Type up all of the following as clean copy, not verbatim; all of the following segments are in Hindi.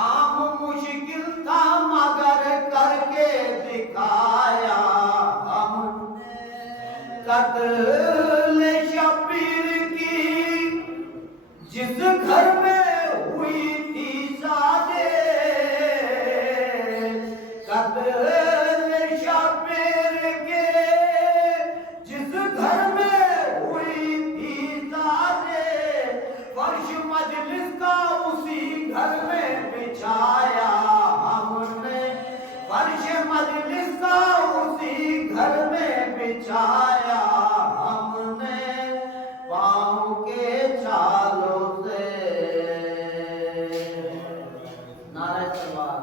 काम मुश्किल था मगर करके दिखाया। मजलिस का उसी घर में बिछाया हमने पाँव के छालों से। नारे तलवार।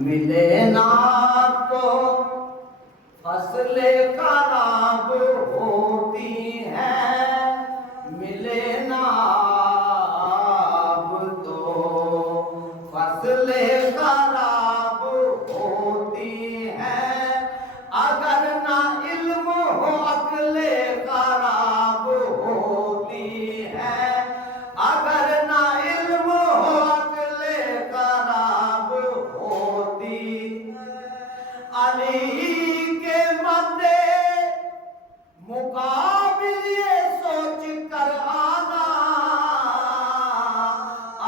मिले ना तो फसलें खराब होती हैं, मिले ना अब तो फसलें खराब होती हैं। अगर ना इल्म हो अक्ले खराब होती हैं, अगर ना इल्म हो अक्ले खराब होती। अली के मद्दे मुकाबिल ये सोच कर आना,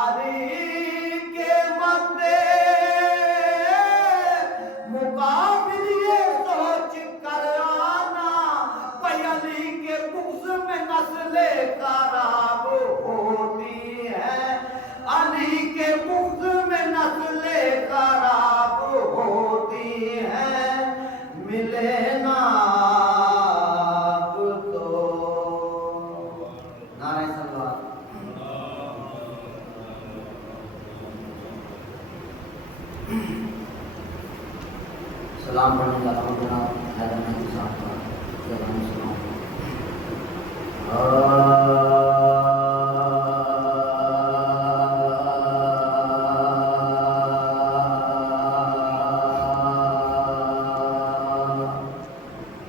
अली के मद्दे मुकाबिल ये सोच कर आना। भाई अली के बुग़्ज़ में नस्लें खराब होती है, अली के बुग़्ज़ में नस्लें खराब होती है। मिले ना अब तो। नारे तलवार। सलाम पढ़ने जा रहा हूँ जनाब हैदर के साथ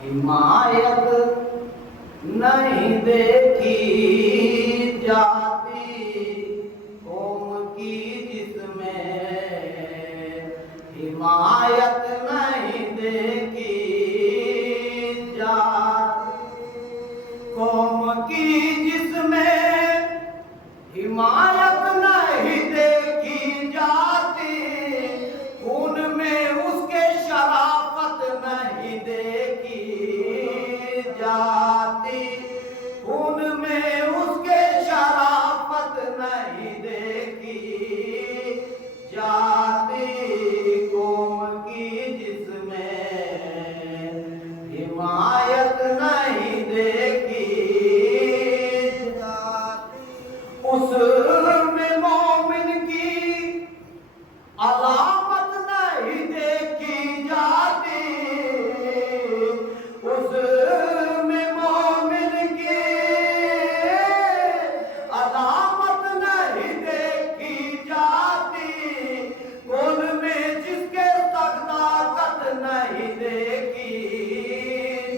हिमायत नहीं देखी जाती कौम की जिसमें, हिमायत नहीं देखी जाती कौम की जिसमें, हिमायत नहीं देखी जाती। खून में उसके शराफत नहीं देखी जाती, खून में उसके शराफत नहीं देखी जाती। कौम की जिसमें हिमायत नहीं देखी जाती, उसमें मोमिन की अलामत नहीं देखी जाती, उसमें मोमिन की अलामत नहीं देखी जाती। कुल में जिसके सदाकत नहीं देखी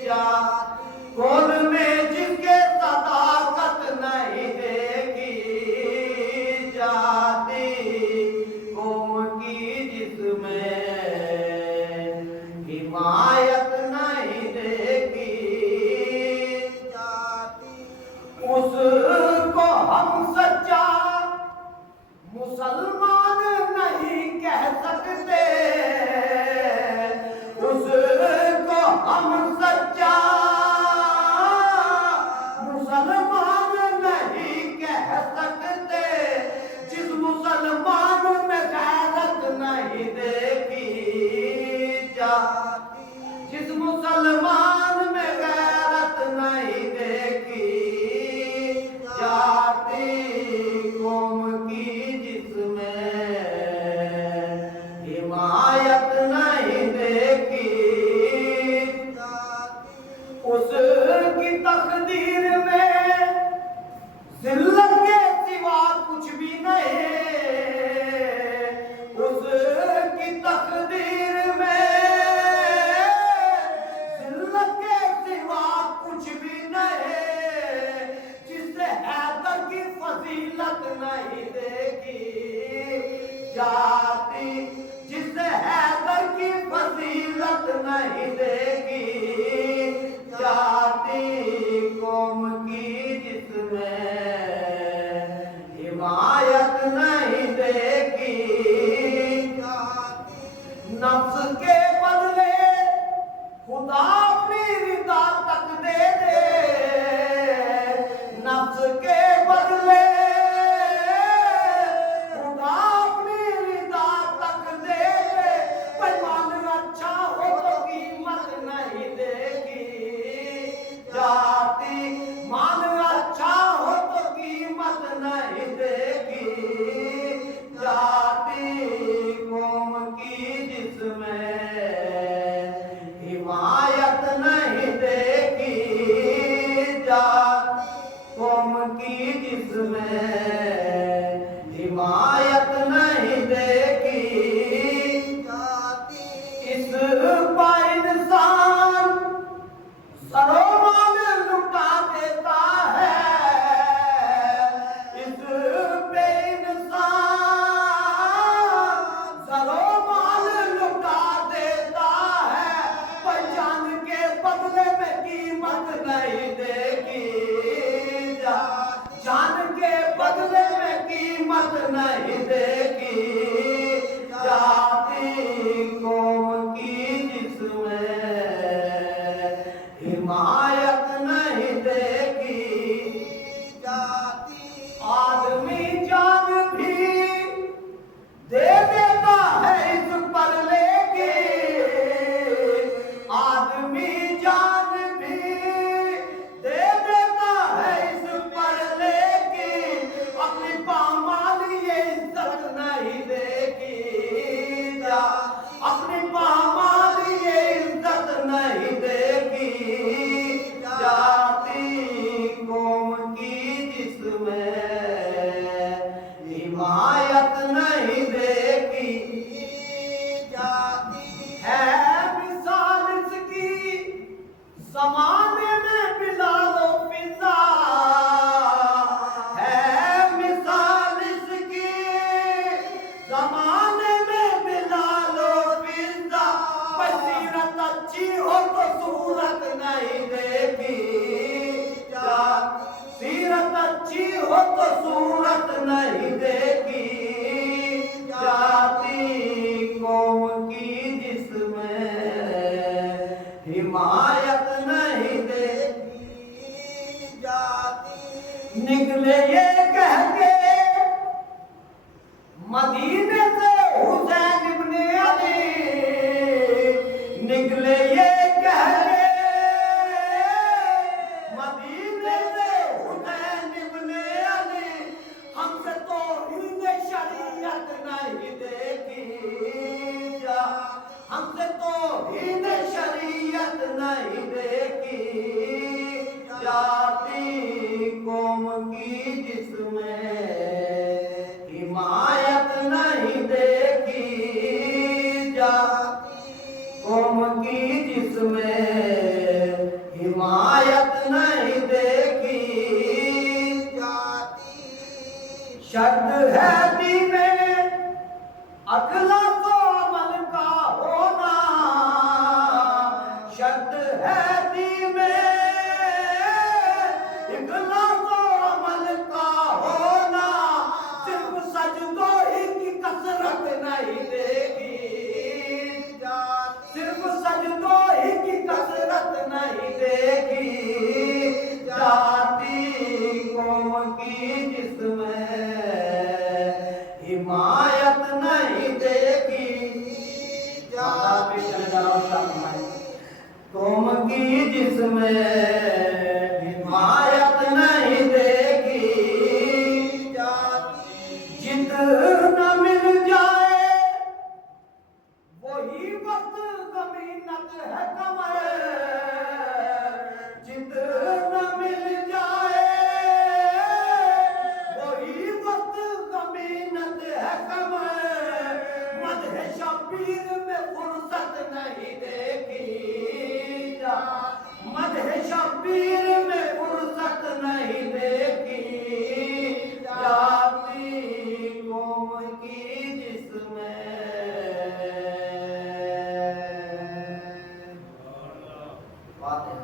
जाती, कुल में जिसके सदाकत नहीं देखी जाती। कौम की जिसमें हिमायत नहीं देखी जाती, उसको हम सच्चा मुसलमान नहीं कह सकते, उसको हम सच्चा मुसलमान नहीं कह सकते। जिस मुसलमान में गैरत नहीं देखी जाती, जिस मुसलमान में गैरत नहीं देखी जाती। कौम की जिसमें हिमायत नहीं देखी जाती, उसकी तकदीर में जिल्लत के सिवा कुछ भी नहीं, उसकी तकदीर में जिल्लत के सिवा कुछ भी नहीं। जिससे हैदर की फजीलत नहीं देखी जाती, जिससे हैदर की फजीलत नहीं देखी जाती। कौम की जिसमें हिमायत नहीं देखी निकले ये कह के मदीने से हुसैन इब्ने अली, निकले ये कह के मदीने से हुसैन इब्ने अली, हमसे तो हिंद शरीयत नहीं देखी जा, हमसे तो हिंद शरीयत नहीं देखी जाती कौम की जिसमें हिमायत नहीं देखी जाती कौम की जिसमें हिमायत नहीं देखी जाती। शर्त है दीने अखलास अमल का होना, शर्त है दीने इखलास अमल का होना, सिर्फ सजदो ही की कसरत नहीं देखी जाती, सिर्फ सजदो ही की कसरत नहीं देखी जाती कौम की जिसमें हिमायत नहीं देखी जाती कौम की जिसमें हिमायत नहीं देखी जाती। जितना मिल जाए वही वक्त गमीनत है कमर, जितना मिल जाए वही वक्त गमीनत है कमर, मदह शबीर में फुर्सत नहीं देखी जा, मदह शबीर में फुर्सत नहीं देखी जाती कौम की जिसमें फातिहा।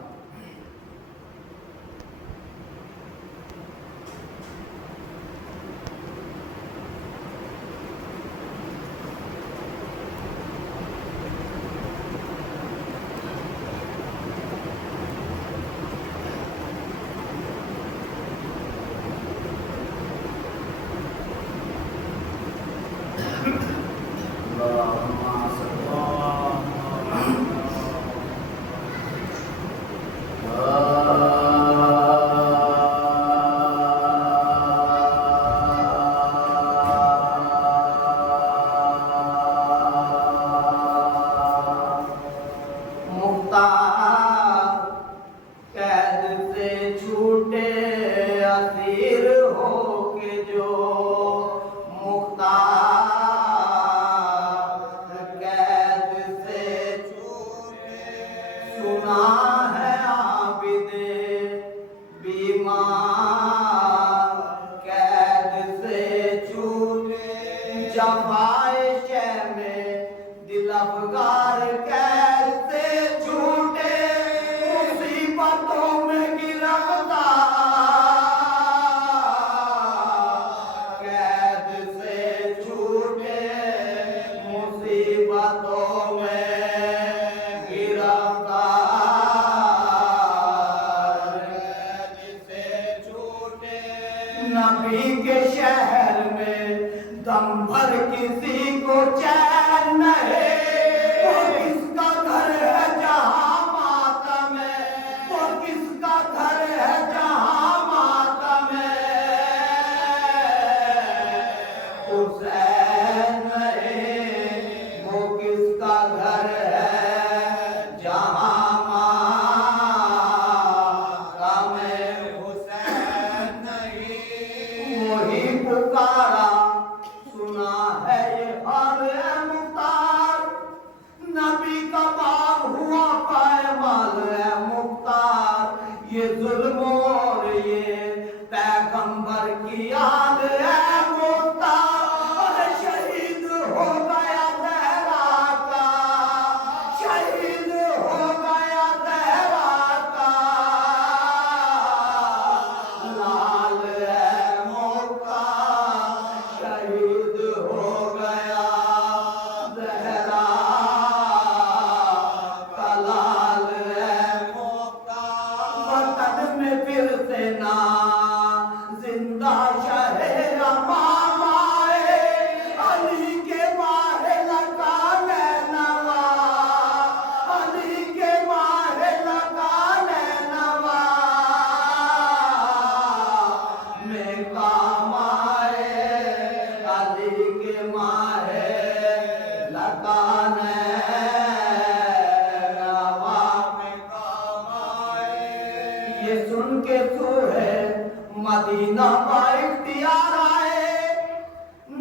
मदीना का इख्तियार आए,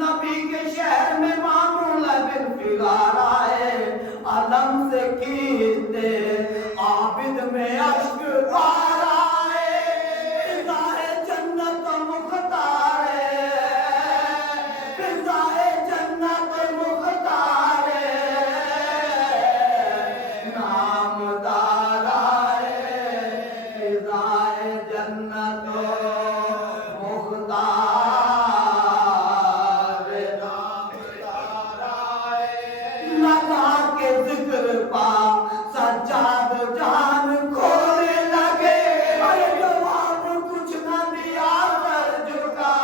नबी के शहर में मामूल बिन फिगार आए, अलम से कीते आबिद में अश्क बार आए, फिजाए जन्नत मुख्तार, फिजाए जन्नत मुख्तार, नामदार आए, फिजाए जन्नत मुख्तार, लगा के जिक्र पा सज्जाद जान खोने लगे, अरे जवाब कुछ न दिया सर झुका,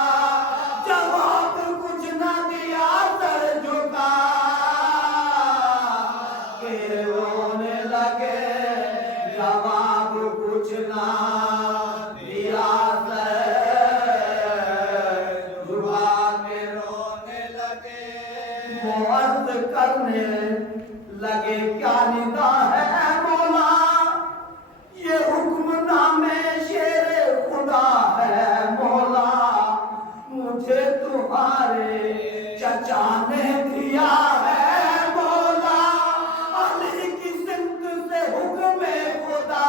जवाब कुछ न दिया सर झुका, के रोने लगे, जवाब कुछ न दिया सर झुका, के रोने लगे, वो अर्ज करने लगे क्या निदा है मौला, ये हुक्मनामे शेर खुदा है मौला, मुझे तुम्हारे चचा ने दिया है मौला, अली की सिमत से हुक्म खुदा,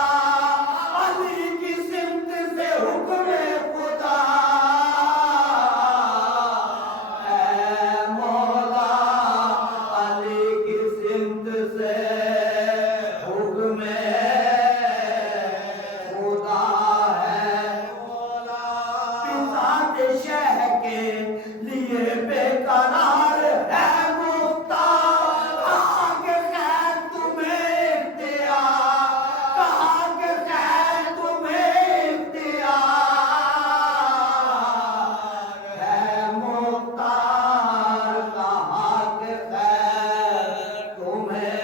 अली की सिमत से हुक्म खुदा है मौला, अली की सिमत से हुक्म खुदा है मौला, पिता शह के लिए बेकरार है मुख्तार, कहा के खैर तुम्हें इख्तियार, कहा के खैर तुम्हें इख्तियार है मुख्तार, कहा के खैर तुम्हें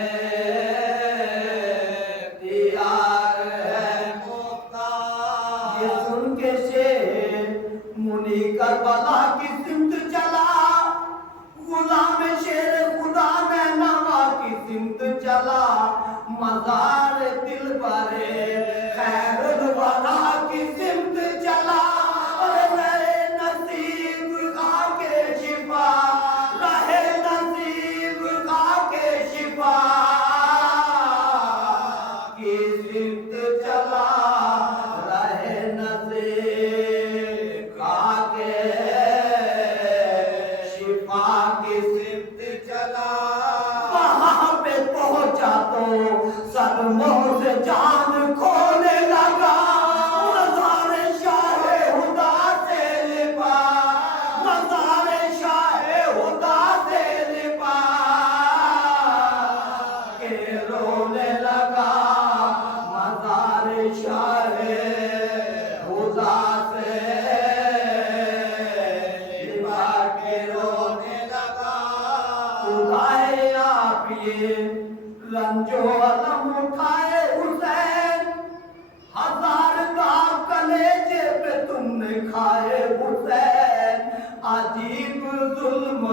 इख्तियार है मुख्तार। ये सुन के शेर मुनी करबला की सिमत चला, गुलाम शेर खुदा में नवा की सिमत चला, मजार दिल भरे खैरुल वरा की सिमत चला, अरे रहे नसीब खा के शिफा, रहे नसीब खा के शिफा की सिमत चला, रहे नसीब खा के शिफा की सिमत चला, वहां पे पहुंचा तो सदमों से जान खोने लगा, मज़ार शाहे हुदा से लिपा, मज़ार शाहे हुदा से लिपा, के रोने लगा, मज़ार शाहे हुदा से लिपा, के रोने लगा, खुदाए आप ये रंजो अलम उठाए हुसैन, हजार दाग कलेजे पे तुमने खाए हुसैन, अजीब जुल्म